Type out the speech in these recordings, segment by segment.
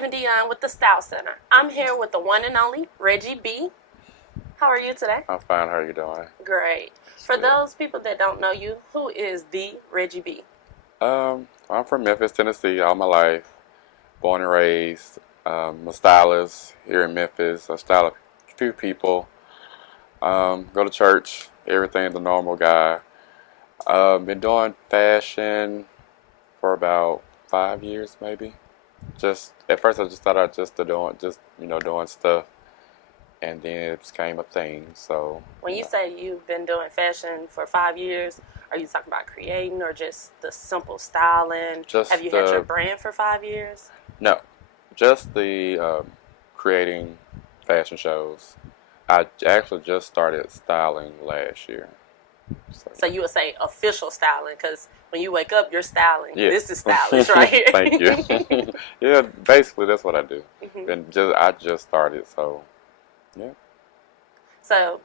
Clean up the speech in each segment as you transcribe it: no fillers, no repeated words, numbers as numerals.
Kevin Dion with the Style Center. I'm here with the one and only Reggie B. How are you today? I'm fine. How are you doing? Great. For those people that don't know you, who is the Reggie B? I'm from Memphis, Tennessee, all my life. Born and raised. A stylist here in Memphis. I style a few people. Go to church. Everything the normal guy. Been doing fashion for about 5 years, maybe. Just at first, I just thought I'd doing stuff, and then it became a thing. So when you say you've been doing fashion for 5 years, are you talking about creating or just the simple styling? Have you had your brand for 5 years? No, just the creating fashion shows. I actually just started styling last year. So you would say official styling, because when you wake up, you're styling. Yeah. This is stylish right here. Thank you. Yeah, basically that's what I do. Mm-hmm. And I just started, so yeah. So,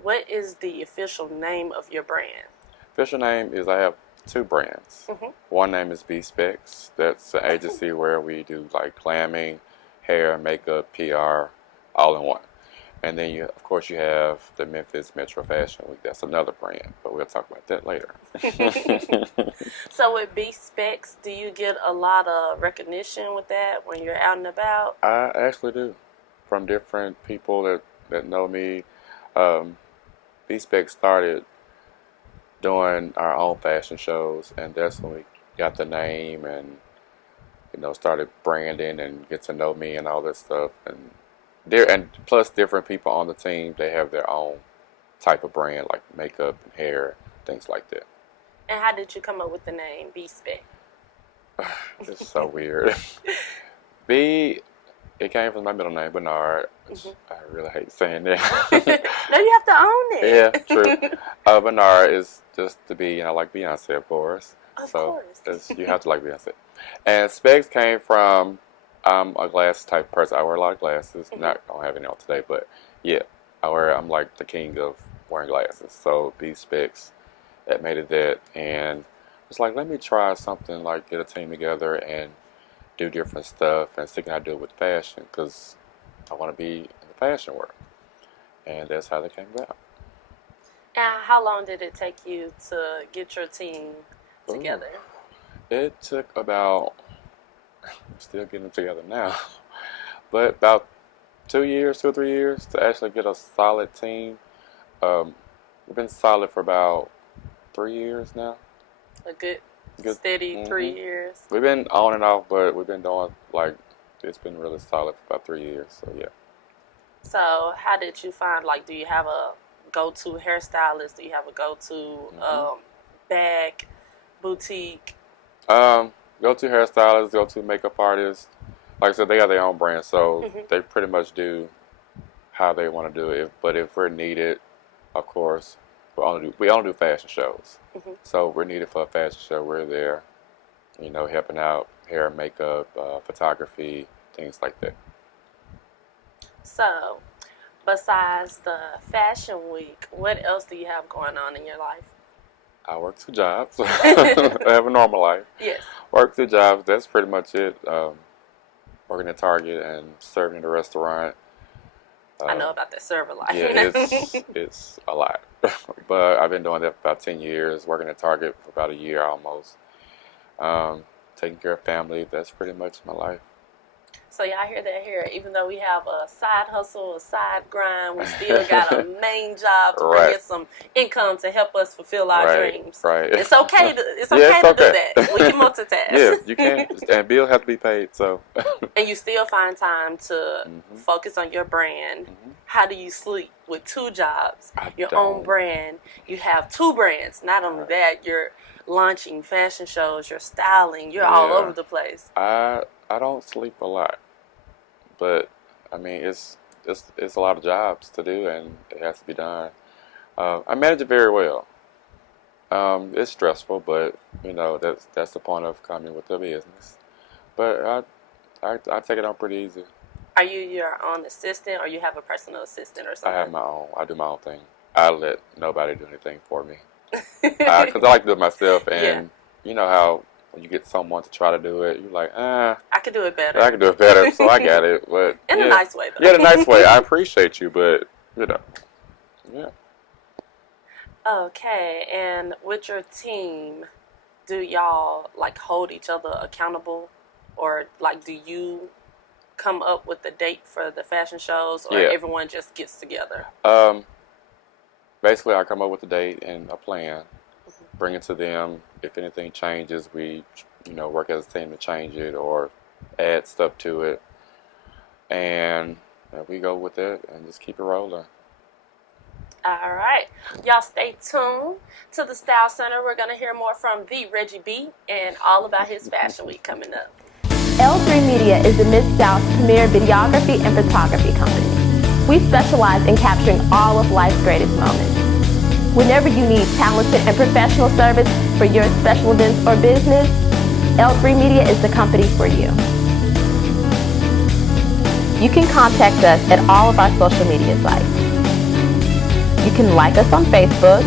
what is the official name of your brand? Official name is I have 2 brands. Mm-hmm. One name is B Specs. That's an agency where we do like glamming, hair, makeup, PR, all in one. And then, of course, you have the Memphis Metro Fashion Week. That's another brand, but we'll talk about that later. So with B Specs, do you get a lot of recognition with that when you're out and about? I actually do. From different people that know me. B Specs started doing our own fashion shows, and that's when we got the name and, started branding and get to know me and all that stuff. And plus different people on the team, they have their own type of brand, like makeup and hair, things like that. And how did you come up with the name B Spec? It's so weird. B, it came from my middle name, Bernard. Mm-hmm. I really hate saying that. No, you have to own it. Yeah, true. Bernard is just to be, like Beyonce, of course. Of course. You have to like Beyonce. And Specs came from... I'm a glass type person. I wear a lot of glasses. Mm-hmm. I don't have any on today, but yeah, I'm like the king of wearing glasses. So B Specs, that made it that, and it's like, let me try something, like get a team together and do different stuff and see can I do it with fashion, because I want to be in the fashion world, and that's how they came about. And how long did it take you to get your team together? It took about... Still getting them together now, but about 2 or 3 years to actually get a solid team. We've been solid for about 3 years now. A good steady mm-hmm. 3 years. We've been on and off, but we've been doing it's been really solid for about 3 years. So yeah. So how did you find, do you have a go-to hairstylist? Do you have a go-to mm-hmm. Bag boutique? Go-to hairstylists, go-to makeup artists. Like I said, they got their own brand, so mm-hmm. they pretty much do how they want to do it. But if we're needed, of course, we only do fashion shows. Mm-hmm. So if we're needed for a fashion show, we're there, helping out, hair, makeup, photography, things like that. So, besides the fashion week, what else do you have going on in your life? I work 2 jobs. I have a normal life. Yes. Work 2 jobs. That's pretty much it. Working at Target and serving in a restaurant. I know about that server life. Yeah, it's a lot. But I've been doing that for about 10 years, working at Target for about a year almost. Taking care of family. That's pretty much my life. So y'all hear that here. Even though we have a side hustle, a side grind, we still got a main job to bring in some income to help us fulfill our dreams. Right. It's okay to do that. We can multitask. Yeah, you can. And bills have to be paid. So. And you still find time to mm-hmm. focus on your brand. Mm-hmm. How do you sleep with 2 jobs? Your own brand. You have 2 brands. Not only that, you're launching fashion shows. You're styling. You're all over the place. I don't sleep a lot, but I mean it's a lot of jobs to do, and it has to be done. I manage it very well. It's stressful, but that's the point of coming with the business. But I take it on pretty easy. Are you your own assistant, or you have a personal assistant or something? I have my own. I do my own thing. I let nobody do anything for me because I like to do it myself, and you know how when you get someone to try to do it, you're like, I could do it better. I could do it better, so I got it. But in a nice way, though. Yeah, in a nice way. I appreciate you, but, yeah. Okay, and with your team, do y'all, like, hold each other accountable? Or, like, do you come up with the date for the fashion shows, or everyone just gets together? Basically, I come up with a date and a plan, bring it to them. If anything changes, we, work as a team to change it or add stuff to it. And we go with it and just keep it rolling. All right. Y'all stay tuned to the Style Center. We're going to hear more from the Reggie B and all about his fashion week coming up. L3 Media is the Mid-South's premier videography and photography company. We specialize in capturing all of life's greatest moments. Whenever you need talented and professional service for your special events or business, L3 Media is the company for you. You can contact us at all of our social media sites. You can like us on Facebook,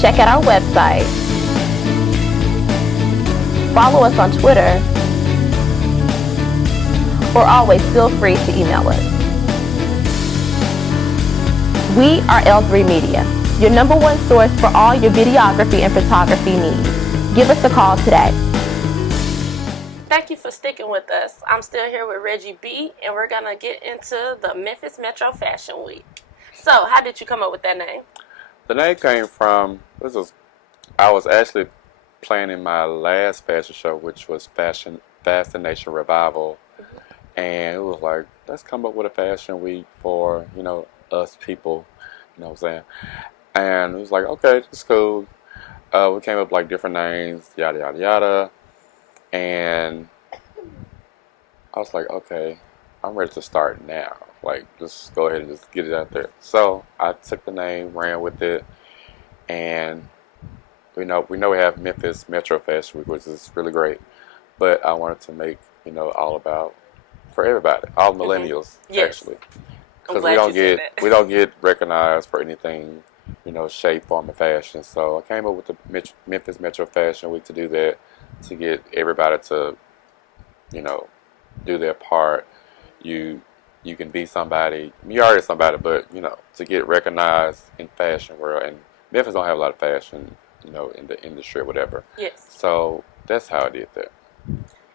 check out our website, follow us on Twitter, or always feel free to email us. We are L3 Media, your #1 source for all your videography and photography needs. Give us a call today. Thank you for sticking with us. I'm still here with Reggie B, and we're going to get into the Memphis Metro Fashion Week. So, how did you come up with that name? The name came from, I was actually planning my last fashion show, which was Fascination Revival. And it was like, let's come up with a fashion week for, us people, you know what I'm saying? And it was like, okay, it's cool. We came up with like different names, yada, yada, yada. And I was like, okay, I'm ready to start now. Like, just go ahead and just get it out there. So I took the name, ran with it, and we know we have Memphis Metro Fashion Week, which is really great. But I wanted to make, all about for everybody, all millennials, actually. Because we don't get recognized for anything, shape, form, and fashion. So I came up with the Memphis Metro Fashion Week to do that, to get everybody to, do their part. You can be somebody. You're already somebody, but to get recognized in fashion world. And Memphis don't have a lot of fashion, in the industry or whatever. Yes. So that's how I did that.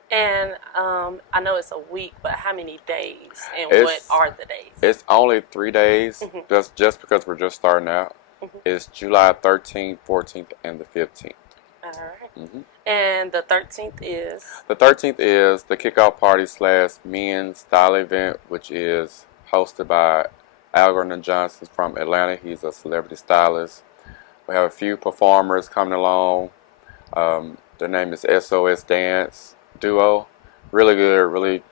And I know it's a week, but how many days? And what are the days? It's only 3 days, just because we're just starting out. It's July 13th, 14th, and the 15th. All right. And the 13th is? The 13th is the kickoff party / men's style event, which is hosted by Algernon Johnson from Atlanta. He's a celebrity stylist. We have a few performers coming along. Their name is SOS Dance Duo. Really good, really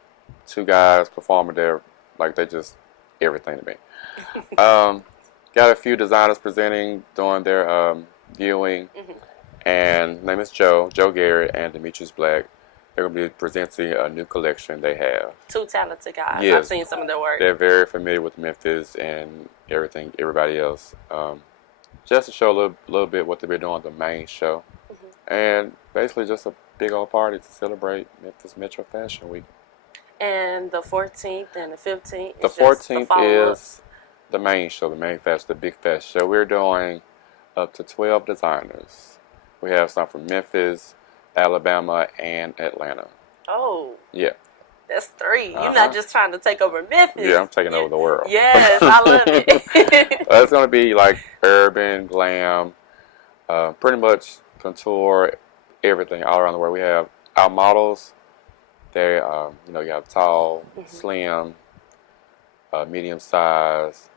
2 guys performing there. Like, they just everything to me. Got a few designers presenting, doing their viewing. And name is Joe Garrett, and Demetrius Black. They're going to be presenting a new collection they have. 2 talented guys. Yes. I've seen some of their work. They're very familiar with Memphis and everybody else. Just to show a little bit what they've been doing on the main show. And basically just a big old party to celebrate Memphis Metro Fashion Week. And the 14th and the 15th? The 14th is the main show, the main fashion, the big fashion show. We're doing up to 12 designers. We have some from Memphis, Alabama, and Atlanta. Oh. Yeah. That's 3. You're not just trying to take over Memphis. Yeah, I'm taking over the world. Yes, I love it. It's going to be like urban, glam, pretty much couture, everything all around the world. We have our models. They, you have tall, slim, medium size,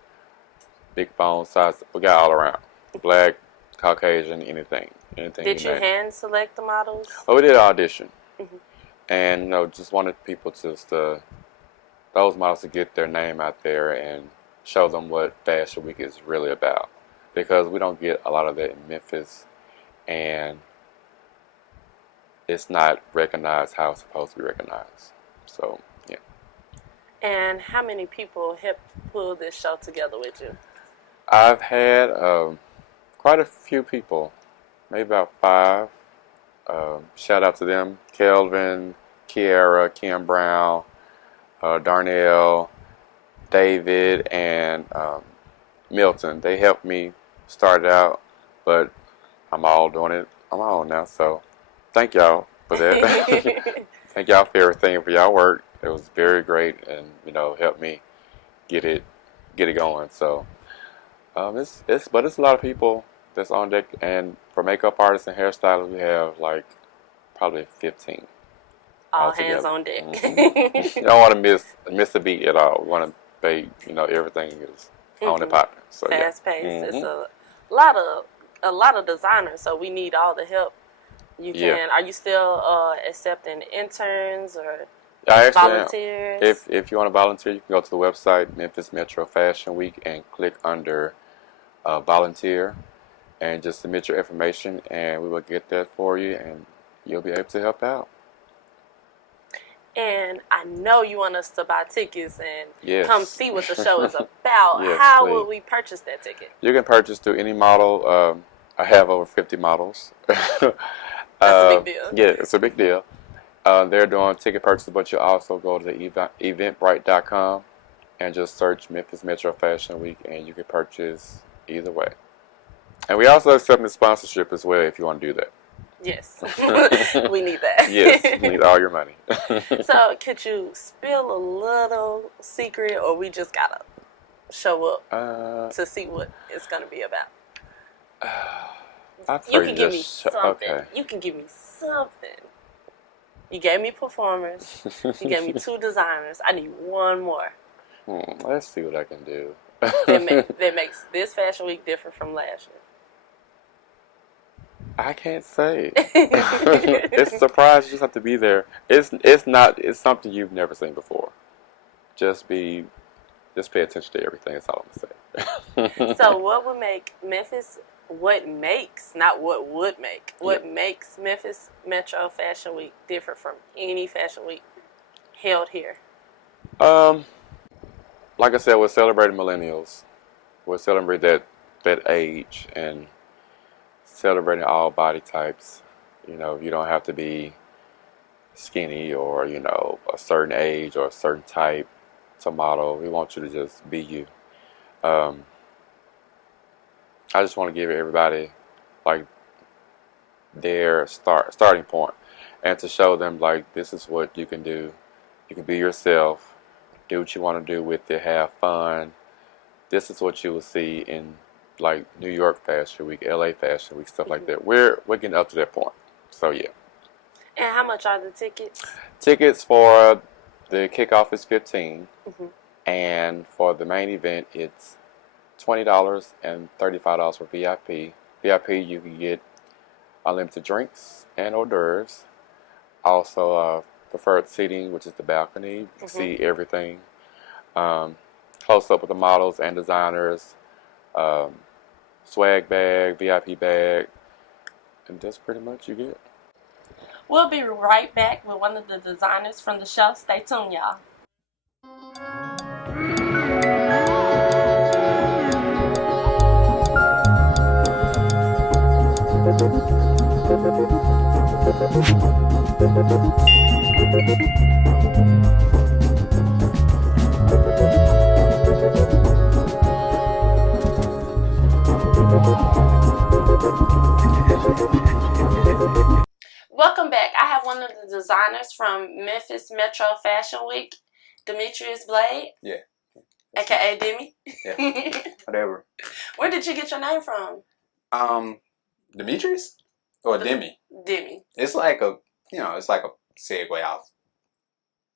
big bone size. We got all around. Black, Caucasian, anything. Did you hand select the models? Oh, we did audition. And, just wanted people those models to get their name out there and show them what Fashion Week is really about. Because we don't get a lot of that in Memphis, and it's not recognized how it's supposed to be recognized. So, yeah. And how many people helped pull this show together with you? I've had quite a few people maybe about 5. Shout out to them, Kelvin, Kiara, Kim Brown, Darnell, David, and Milton. They helped me start out, but I'm all doing it on my own now. So thank y'all for that. Thank y'all for everything, for y'all work. It was very great, and helped me get it going. So but it's a lot of people that's on deck, and for makeup artists and hairstylists, we have like probably 15. All hands on deck. You don't want to miss a beat at all. We want to make everything is on the popping. So fast paced. It's a lot of designers, so we need all the help you can. Yeah. Are you still accepting interns or volunteers? If you want to volunteer, you can go to the website Memphis Metro Fashion Week and click under volunteer, and just submit your information, and we will get that for you, and you'll be able to help out. And I know you want us to buy tickets and come see what the show is about. How will we purchase that ticket? You can purchase through any model. I have over 50 models. That's a big deal. Yeah, it's a big deal. They're doing ticket purchases, but you also go to the eventbrite.com and just search Memphis Metro Fashion Week, and you can purchase either way. And we also accept the sponsorship as well if you want to do that. Yes, we need that. Yes, we need all your money. So, could you spill a little secret, or we just gotta show up to see what it's gonna be about? You can give me something. Okay. You can give me something. You gave me performers. You gave me 2 designers. I need one more. Let's see what I can do. that makes this fashion week different from last year. I can't say. It's a surprise. You just have to be there. It's something you've never seen before. Just pay attention to everything. That's all I'm gonna say. So what would make Memphis? What makes, not what would make. What makes Memphis Metro Fashion Week different from any fashion week held here? Like I said, we're celebrating millennials. We're celebrating that age and celebrating all body types. You don't have to be skinny or, a certain age or a certain type to model. We want you to just be you. I just want to give everybody like their starting point, and to show them like this is what you can do. You can be yourself, do what you want to do with it, have fun. This is what you will see in like New York Fashion Week, LA Fashion Week, stuff like that. We're getting up to that point. So yeah. And how much are the tickets? Tickets for the kickoff is $15, and for the main event it's $20 and $35 for VIP. VIP, you can get unlimited drinks and hors d'oeuvres. Also, preferred seating, which is the balcony. You can see everything. Close up with the models and designers. Swag bag, VIP bag, and that's pretty much you get. We'll be right back with one of the designers from the show. Stay tuned, y'all. Welcome back. I have one of the designers from Memphis Metro Fashion Week, Demetrius Blade. Yeah. AKA Demi. Yeah. Whatever. Where did you get your name from? Demetrius? Or Demi? Demi. It's like a segue off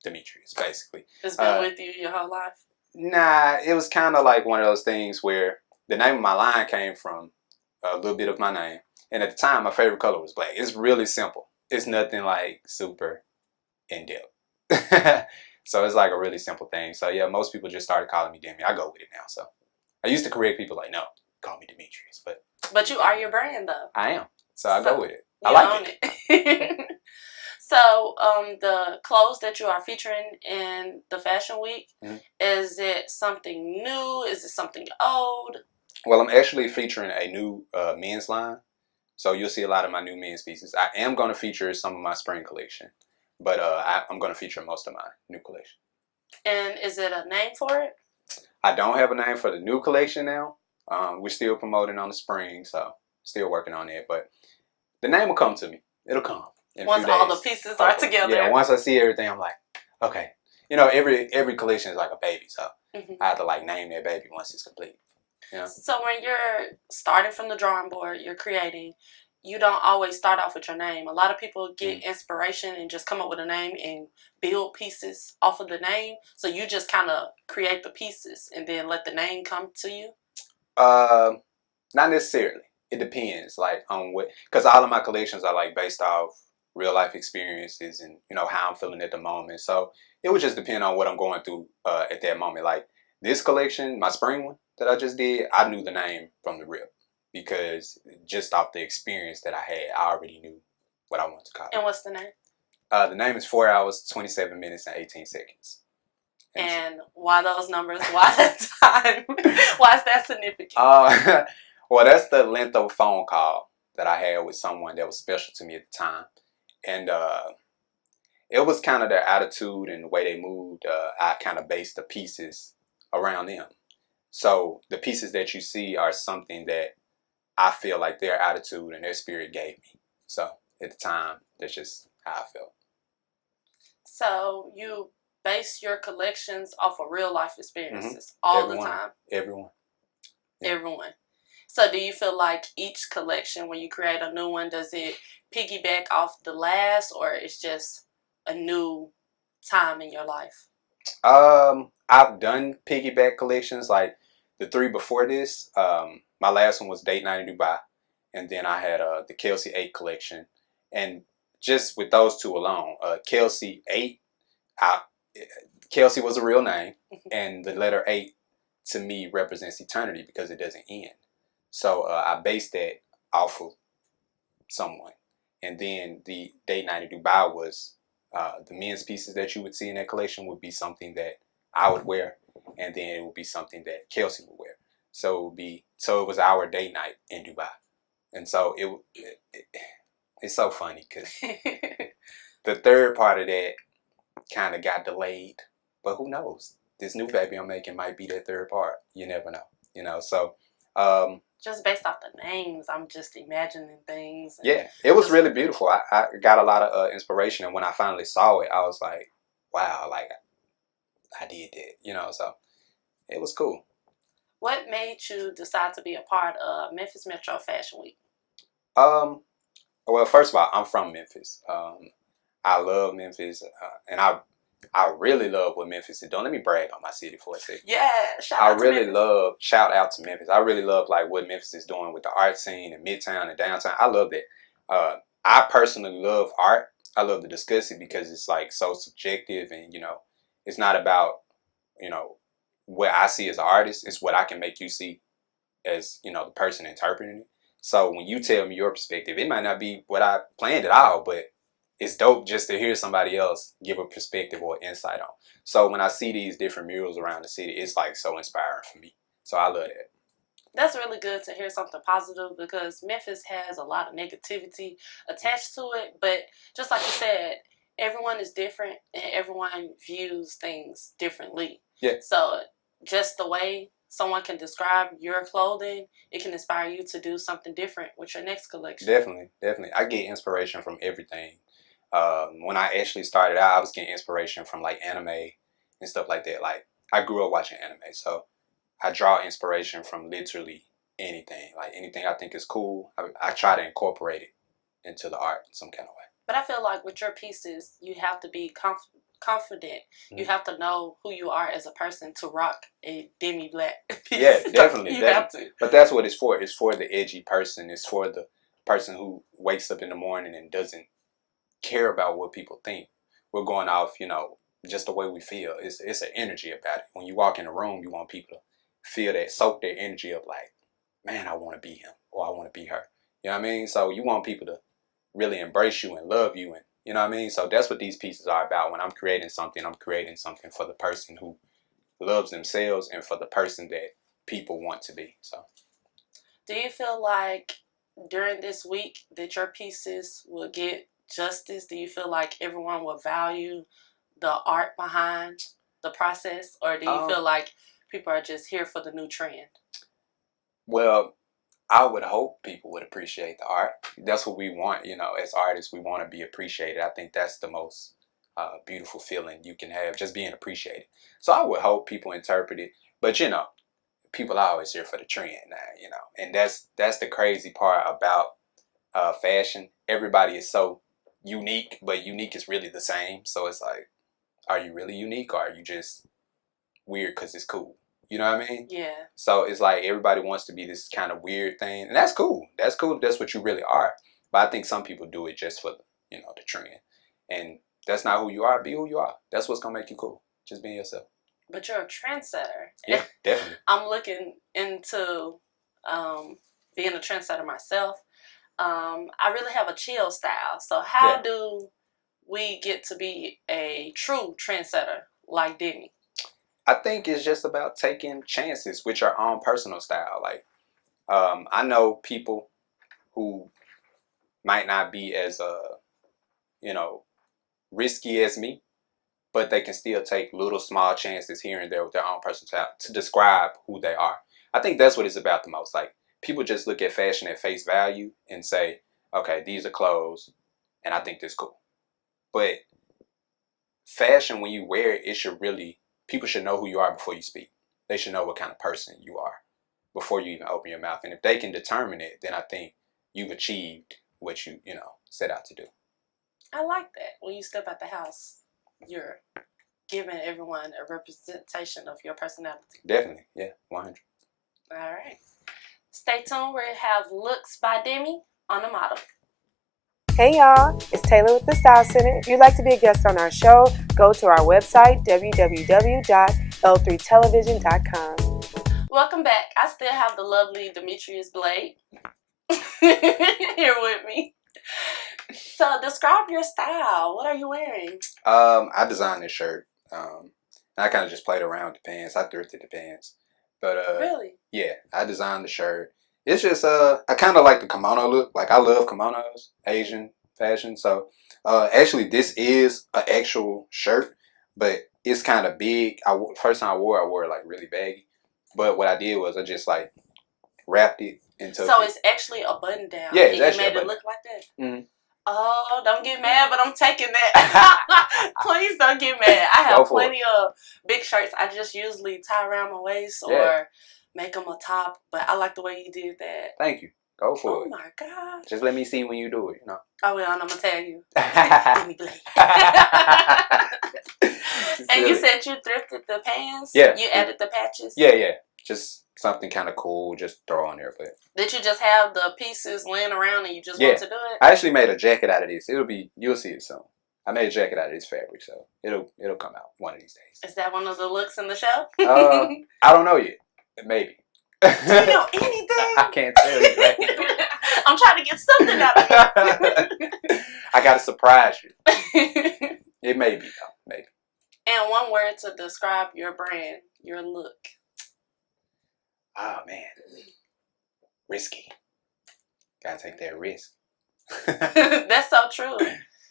Demetrius, basically. It's been with you your whole life? Nah, it was kind of like one of those things where the name of my line came from a little bit of my name. And at the time, my favorite color was black. It's really simple. It's nothing like super in-depth. So it's like a really simple thing. So yeah, most people just started calling me Demi. I go with it now. So I used to correct people like, no, call me Demetrius. But you are your brand, though. I am. So I go with it. I like it. So the clothes that you are featuring in the Fashion Week, is it something new? Is it something old? Well, I'm actually featuring a new men's line So you'll see a lot of my new men's pieces. I am going to feature some of my spring collection, but I'm going to feature most of my new collection. And is it a name for it? I don't have a name for the new collection now. We're still promoting on the spring, so still working on it. But the name will come to me. It'll come in once a few days. All the pieces are together. Yeah, once I see everything, I'm like, okay. You know, every collection is like a baby, so I have to like name that baby once it's complete. Yeah. So when you're starting from the drawing board, you're creating, you don't always start off with your name. A lot of people get inspiration and just come up with a name and build pieces off of the name. So you just kind of create the pieces and then let the name come to you? Not necessarily. It depends, like on what, because all of my collections are like based off real life experiences and you know how I'm feeling at the moment. So it would just depend on what I'm going through at that moment. Like this collection, my spring one that I just did, I knew the name from the rip because just off the experience that I had, I already knew what I wanted to call it. And what's the name? The name is 4 hours, 27 minutes, and 18 seconds. And why those numbers? Why that time? Why is that significant? Well, that's the length of a phone call that I had with someone that was special to me at the time. And it was kind of their attitude and the way they moved. I kind of based the pieces around them. So the pieces that you see are something that I feel like their attitude and their spirit gave me. So at the time, that's just how I felt. So you base your collections off of real life experiences the time? Everyone. Yeah. Everyone. So do you feel like each collection, when you create a new one, does it piggyback off the last, or it's just a new time in your life? I've done piggyback collections, like the 3 before this. My last one was Date Night in Dubai, and then I had the Kelsey 8 collection, and just with those two alone, Kelsey 8, Kelsey was a real name, and the letter 8 to me represents eternity because it doesn't end. So I based that off of someone. And then the Date Night in Dubai was the men's pieces that you would see in that collection would be something that I would wear, and then it would be something that Kelsey would wear. So it was our date night in Dubai. And so it's so funny because the third part of that kind of got delayed. But who knows? This new baby I'm making might be that third part. You never know. You know, so just based off the names, I'm just imagining things. Yeah, it was really beautiful. I got a lot of inspiration, and when I finally saw it, I was like, wow, like I did that, you know, so it was cool. What made you decide to be a part of Memphis Metro Fashion Week? Well, first of all, I'm from Memphis. I love Memphis, and I really love what Memphis is doing. Let me brag on my city for a second. Yeah, shout out to Memphis. Shout out to Memphis. I really love like what Memphis is doing with the art scene in Midtown and downtown. I love that. I personally love art. I love to discuss it because it's like so subjective, and you know, it's not about, you know, what I see as an artist. It's what I can make you see as, you know, the person interpreting it. So when you tell me your perspective, it might not be what I planned at all, but it's dope just to hear somebody else give a perspective or insight on. So when I see these different murals around the city, it's like so inspiring for me. So I love that. That's really good to hear something positive because Memphis has a lot of negativity attached to it. But just like you said, everyone is different and everyone views things differently. Yeah. So just the way someone can describe your clothing, it can inspire you to do something different with your next collection. Definitely. I get inspiration from everything. When I actually started out, I was getting inspiration from like anime and stuff like that. Like I grew up watching anime, so I draw inspiration from literally anything. Like anything I think is cool, I try to incorporate it into the art in some kind of way. But I feel like with your pieces, you have to be confident. Mm-hmm. You have to know who you are as a person to rock a demi-black piece. Yeah, definitely. Have to. But that's what it's for. It's for the edgy person. It's for the person who wakes up in the morning and doesn't care about what people think. We're going off, you know, just the way we feel. It's an energy about it. When you walk in a room, you want people to feel that, soak their energy up like, man, I want to be him or I want to be her. You know what I mean? So you want people to really embrace you and love you, and you know what I mean? So that's what these pieces are about. When I'm creating something for the person who loves themselves and for the person that people want to be. So do you feel like during this week that your pieces will get justice? Do you feel like everyone will value the art behind the process, or do you feel like people are just here for the new trend? Well, I would hope people would appreciate the art. That's what we want, you know, as artists. We want to be appreciated. I think that's the most beautiful feeling you can have, just being appreciated. So I would hope people interpret it. But, you know, people are always here for the trend now, you know. And that's the crazy part about fashion. Everybody is so unique, but unique is really the same. So it's like, are you really unique, or are you just weird because it's cool? You know what I mean? Yeah. So it's like everybody wants to be this kind of weird thing, and that's cool. That's cool. That's what you really are. But I think some people do it just for, you know, the trend, and that's not who you are. Be who you are. That's what's gonna make you cool. Just being yourself. But you're a trendsetter. Yeah, definitely. I'm looking into being a trendsetter myself. I really have a chill style. So how do we get to be a true trendsetter like Demi? I think it's just about taking chances with your own personal style. Like, I know people who might not be as, you know, risky as me, but they can still take little small chances here and there with their own personal style to describe who they are. I think that's what it's about the most. Like, people just look at fashion at face value and say, okay, these are clothes, and I think this cool. But fashion, when you wear it, it should really, people should know who you are before you speak. They should know what kind of person you are before you even open your mouth. And if they can determine it, then I think you've achieved what you know, set out to do. I like that. When you step out the house, you're giving everyone a representation of your personality. Definitely. Yeah, 100. All right. Stay tuned. We have Looks by Demi on the model. Hey y'all, it's Taylor with the Style Center. If you'd like to be a guest on our show, go to our website, www.l3television.com. Welcome back. I still have the lovely Demetrius Blade here with me. So describe your style. What are you wearing? I designed this shirt. I kind of just played around with the pants. I thrifted the pants. But really? Yeah, I designed the shirt. It's just I kind of like the kimono look. Like, I love kimonos, Asian fashion. So actually this is an actual shirt, but it's kind of big. First time I wore it like really baggy. But what I did was I just like wrapped it into. So it's actually a button down. Yeah, it's and you made it look like that. Mm-hmm. Oh, don't get mad, but I'm taking that. Please don't get mad. I have plenty of big shirts. I just usually tie around my waist or make them a top, but I like the way you did that. Thank you. Go for it. Oh my God. Just let me see when you do it, you know. Oh, well, I'm going to tell you. Give me Blake. And you said you thrifted the pants? Yeah. You added the patches? Yeah. Just something kind of cool, just throw on there. But did you just have the pieces laying around and you just want to do it? I actually made a jacket out of this. You'll see it soon. I made a jacket out of this fabric, so it'll come out one of these days. Is that one of the looks in the show? I don't know yet. Maybe. Do you know anything? I can't tell you. Right? I'm trying to get something out of you. I gotta surprise you. It may be though, maybe. And one word to describe your brand, your look. Oh man, risky. Gotta take that risk. That's so true.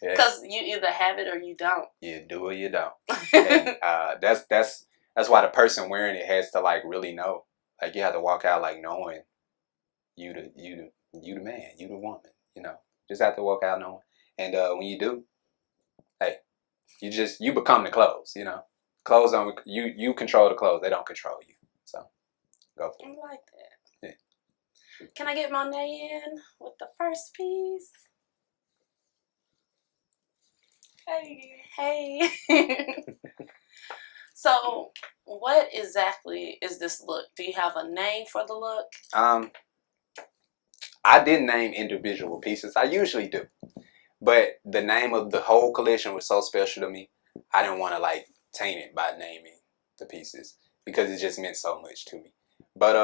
Because Yeah. you either have it or you don't. You do or you don't. And that's why the person wearing it has to like really know. Like, you have to walk out like knowing you the man, you the woman. You know, just have to walk out knowing. And when you do, hey, you become the clothes. You know, clothes don't you control the clothes. They don't control you. So go for it. I like that. Yeah. Can I get Monet in with the first piece? Hey. So, what exactly is this look? Do you have a name for the look? I didn't name individual pieces. I usually do. But the name of the whole collection was so special to me, I didn't want to like taint it by naming the pieces because it just meant so much to me. But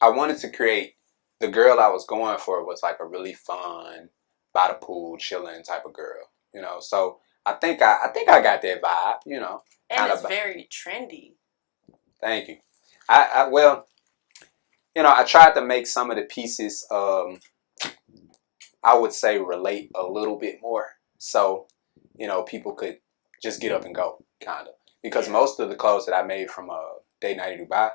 I wanted to create, the girl I was going for was like a really fun, by the pool, chilling type of girl. You know, so I think I got that vibe, you know. And it's very trendy. Thank you. Well, you know, I tried to make some of the pieces I would say, relate a little bit more. So, you know, people could just get up and go, kind of. Because most of the clothes that I made from Day Night in Dubai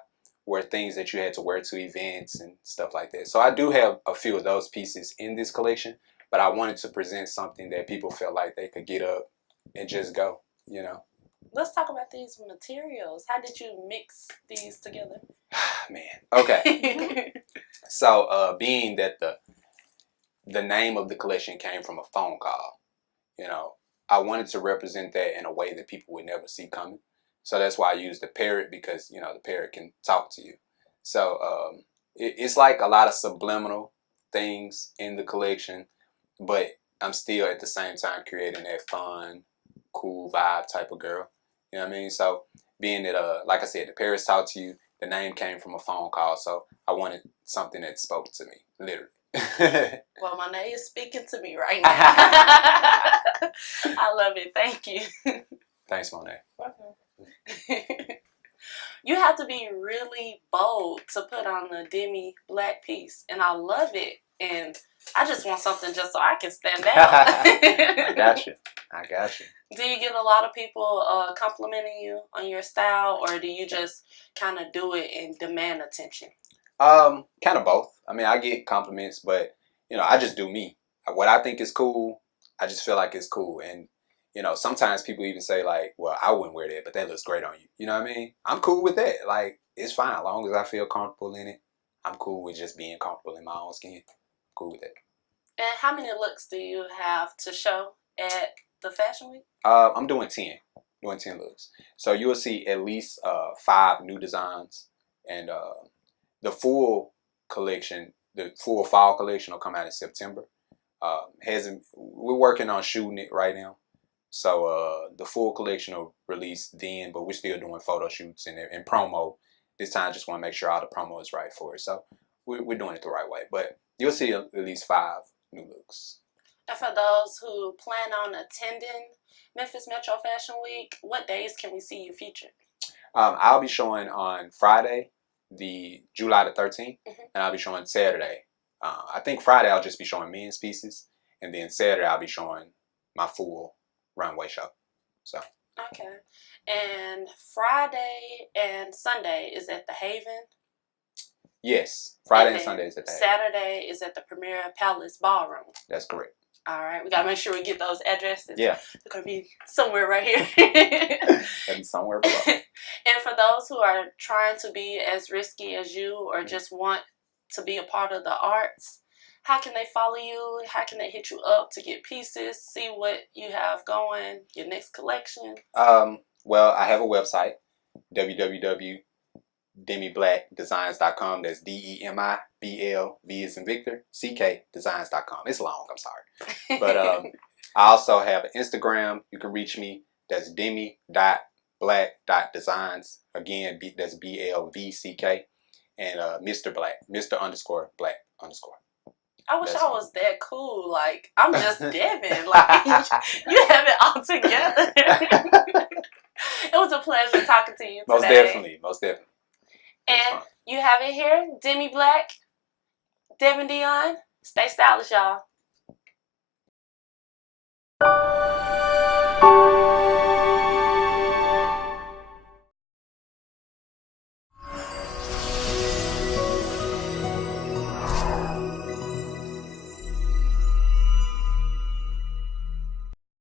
were things that you had to wear to events and stuff like that. So I do have a few of those pieces in this collection, but I wanted to present something that people felt like they could get up and just go, you know. Let's talk about these materials. How did you mix these together? Man, okay. So being that the name of the collection came from a phone call, you know, I wanted to represent that in a way that people would never see coming. So that's why I used the parrot, because, you know, the parrot can talk to you. So it's like a lot of subliminal things in the collection, but I'm still at the same time creating that fun, cool vibe type of girl. You know what I mean? So being that, like I said, the parrots talk to you, the name came from a phone call. So I wanted something that spoke to me, literally. Well, Monet is speaking to me right now. I love it. Thank you. Thanks, Monet. You have to be really bold to put on the demi black piece, and I love it. And I just want something just so I can stand out. I got you. Do you get a lot of people complimenting you on your style, or do you just kind of do it and demand attention? Kind of both. I mean, I get compliments, but, you know, I just do me. What I think is cool, I just feel like it's cool. And, you know, sometimes people even say, like, well, I wouldn't wear that, but that looks great on you. You know what I mean? I'm cool with that. Like, it's fine. As long as I feel comfortable in it, I'm cool with just being comfortable in my own skin. I'm cool with that. And how many looks do you have to show at the Fashion Week? I'm doing 10. Doing 10 looks. So you'll see at least 5 new designs. And the full collection, the full fall collection will come out in September. We're working on shooting it right now. So the full collection will release then, but we're still doing photo shoots and promo. This time I just want to make sure all the promo is right for it. So we're doing it the right way. But you'll see at least 5 new looks. And for those who plan on attending Memphis Metro Fashion Week, what days can we see you featured? I'll be showing on Friday, July the 13th, and I'll be showing Saturday. I think Friday I'll just be showing men's pieces, and then Saturday I'll be showing my full runway show. So. Okay. And Friday and Sunday is at the Haven? Yes. Friday and Sunday is at the Haven. Saturday is at the Premier Palace Ballroom. That's correct. All right. We got to make sure we get those addresses. Yeah. They're going to be somewhere right here. And somewhere below. And for those who are trying to be as risky as you, or just want to be a part of the arts, how can they follow you? How can they hit you up to get pieces, see what you have going, your next collection? Well, I have a website, www.demiblackdesigns.com. That's DEMIBL, V as in Victor, CK, designs.com. It's long, I'm sorry. But I also have an Instagram. You can reach me. That's demi.black.designs. Again, that's BLVCK. And Mr. Black, Mr._Black_. I wish I was that cool. Like, I'm just Devin. Like, you have it all together. It was a pleasure talking to you today. Most definitely. And you have it here, Demi Black, Devin Dion. Stay stylish, y'all.